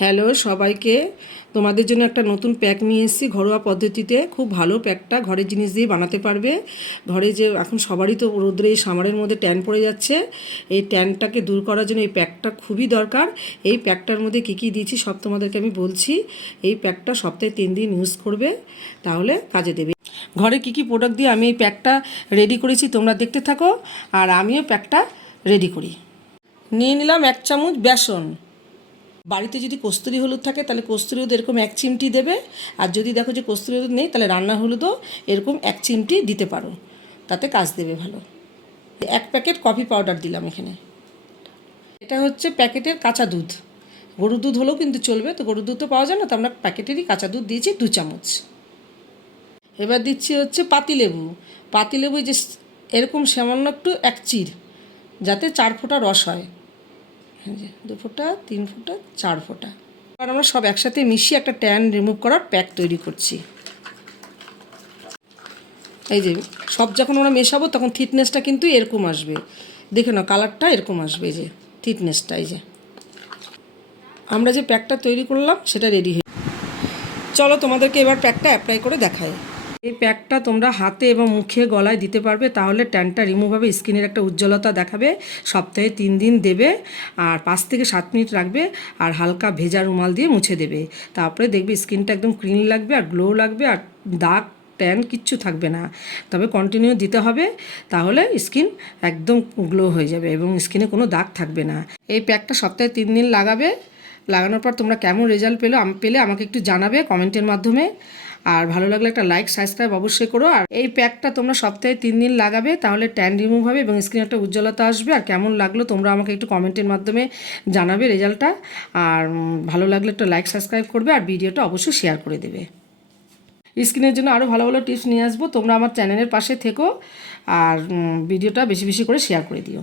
Hello সবাইকে, তোমাদের জন্য একটা নতুন প্যাক নিয়ে এসেছি ঘরোয়া পদ্ধতিতে। খুব ভালো প্যাকটা, ঘরের জিনিস দিয়ে বানাতে পারবে। ঘরে যে এখন সবারই তো রোদ্রে এই সামারের মধ্যে ট্যান পড়ে যাচ্ছে, এই ট্যানটাকে দূর করার জন্য এই প্যাকটা খুবই দরকার। এই প্যাকটার মধ্যে কী কী দিয়েছি সব তোমাদেরকে আমি বলছি। এই প্যাকটা সপ্তাহে 3 দিন ইউজ করবে, তাহলে কাজে দেবে। ঘরে কী কী প্রোডাক্ট দিয়ে আমি এই প্যাকটা রেডি করেছি তোমরা দেখতে থাকো, আর আমিও প্যাকটা রেডি করি। নিয়ে নিলাম 1 চামচ বেসন। বাড়িতে যদি কস্তুরি হলুদ থাকে তাহলে কস্তুরি হলুদ এরকম 1 চিমটি দেবে, আর যদি দেখো যে কস্তুরি হলুদ নেই তাহলে রান্নার হলুদও এরকম 1 চিমটি দিতে পারো, তাতে কাজ দেবে ভালো। 1 প্যাকেট কফি পাউডার দিলাম এখানে। এটা হচ্ছে প্যাকেটের কাঁচা দুধ, গরুর দুধ হলেও কিন্তু চলবে, তো গরুর দুধ তো পাওয়া যায় না, তো আমরা প্যাকেটেরই কাঁচা দুধ দিয়েছি 2 চামচ। এবার দিচ্ছি হচ্ছে পাতিলেবু। পাতিলেবু যে এরকম সামান্য একটু 1 চির, যাতে 4 ফোঁটা রস হয়। 2 ফোঁটা, 3 ফোঁটা, 4 ফোঁটা। আর আমরা সব একসাথে মিশিয়ে একটা ট্যান রিমুভ করার প্যাক তৈরি করছি। এই যে সব যখন আমরা মেশাবো তখন থিকনেসটা কিন্তু এরকম আসবে, দেখে নাও কালারটা এরকম আসবে। এই যে থিকনেসটা, এই যে আমরা যে প্যাকটা তৈরি করলাম সেটা রেডি হয়ে। চলো তোমাদেরকে এবার প্যাকটা অ্যাপ্লাই করে দেখাই। এই প্যাকটা তোমরা হাতে এবং মুখে গলায় দিতে পারবে, তাহলে ট্যানটা রিমুভ হবে, স্কিনের একটা উজ্জ্বলতা দেখাবে। সপ্তাহে 3 দিন দেবে, আর 5 থেকে 7 মিনিট রাখবে, আর হালকা ভেজা রুমাল দিয়ে মুছে দেবে। তারপরে দেখবে স্কিনটা একদম ক্লিন লাগবে, আর গ্লো লাগবে, আর দাগ ট্যান কিচ্ছু থাকবে না। তবে কন্টিনিউ দিতে হবে, তাহলে স্কিন একদম গ্লো হয়ে যাবে এবং স্কিনে কোনো দাগ থাকবে না। এই প্যাকটা সপ্তাহে 3 দিন লাগাবে। লাগানোর পর তোমরা কেমন রেজাল্ট পেলে আমাকে একটু জানাবে কমেন্টের মাধ্যমে। আর ভালো লাগলে একটা লাইক সাবস্ক্রাইব অবশ্যই করো। আর এই প্যাকটা তোমরা সপ্তাহে 3 দিন লাগাবে, তাহলে ট্যান রিমুভ হবে এবং স্কিনে একটা উজ্জ্বলতা আসবে। আর কেমন লাগলো তোমরা আমাকে একটু কমেন্টের মাধ্যমে জানাবে রেজাল্টটা। আর ভালো লাগলে একটা লাইক সাবস্ক্রাইব করবে, আর ভিডিওটা অবশ্যই শেয়ার করে দেবে। স্কিনের জন্য আরও ভালো ভালো টিপস নিয়ে আসবো, তোমরা আমার চ্যানেলের পাশে থেকো, আর ভিডিওটা বেশি বেশি করে শেয়ার করে দিও।